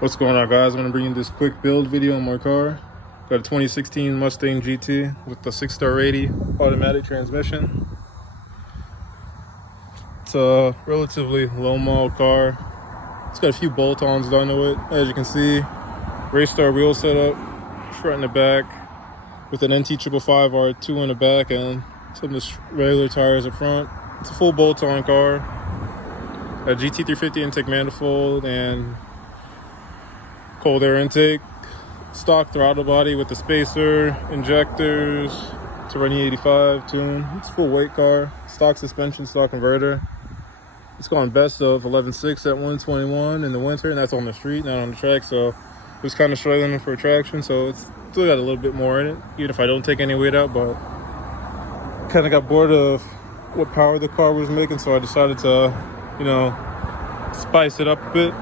What's going on, guys? I'm going to bring you this quick build video on my car. Got a 2016 Mustang GT with the 6-star rady automatic transmission. It's a relatively low model car. It's got a few bolt-ons done to it. As you can see, race-star wheel setup, front and the back, with an NT 555 R2 in the back and some just regular tires up front. It's a full bolt-on car. A GT350 intake manifold and cold air intake, stock throttle body with the spacer, injectors. It's a running 85 tune. It's a full weight car, stock suspension, stock converter. It's gone best of 11.6 at 121 in the winter, and that's on the street, not on the track. So it was kind of struggling for traction, so it's still got a little bit more in it, even if I don't take any weight out. But kind of got bored of what power the car was making, so I decided to, spice it up a bit.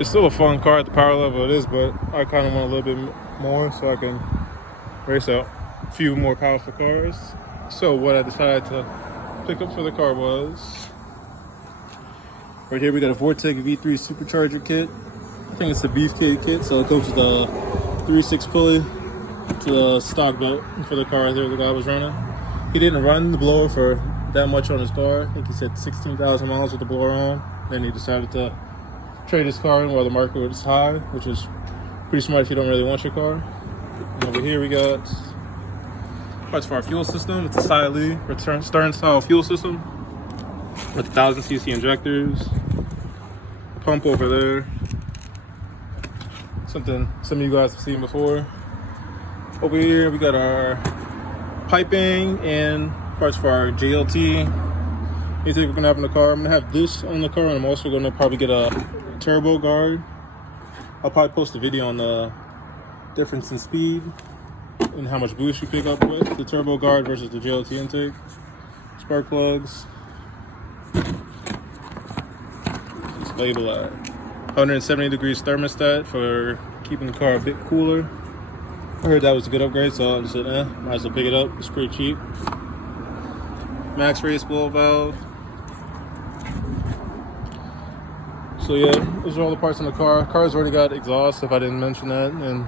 It's still a fun car at the power level it is, but I kind of want a little bit more so I can race out a few more powerful cars. So what I decided to pick up for the car was, right here we got a Vortech V3 Supercharger kit. I think it's the beefcake kit, so it comes with a 3/6 pulley to the stock belt for the car there the guy was running. He didn't run the blower for that much on his car. I think he said 16,000 miles with the blower on. Then he decided to trade his car in while the market was high, which is pretty smart if you don't really want your car. And over here we got parts for our fuel system. It's a Sai Li Return Style fuel system with 1000cc injectors. Pump over there. Something some of you guys have seen before. Over here we got our piping and parts for our JLT. Anything we're gonna have in the car. I'm gonna have this on the car, and I'm also gonna probably get a turbo guard. I'll probably post a video on the difference in speed and how much boost you pick up with the turbo guard versus the JLT intake. Spark plugs. It's labeled at 170 degrees thermostat for keeping the car a bit cooler. I heard that was a good upgrade, so I just said, might as well pick it up. It's pretty cheap. Max race blow valve. So yeah, those are all the parts in the car. Car's already got exhaust, if I didn't mention that, and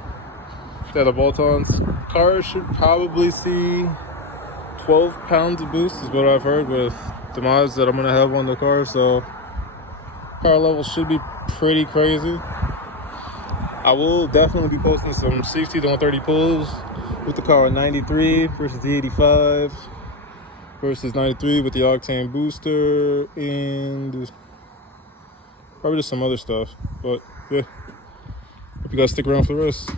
the other bolt-ons. Car should probably see 12 pounds of boost is what I've heard with the mods that I'm gonna have on the car. So power level should be pretty crazy. I will definitely be posting some 60 to 130 pulls with the car at 93 versus the 85 versus 93 with the octane booster, and probably just some other stuff. But yeah, hope you guys stick around for the rest.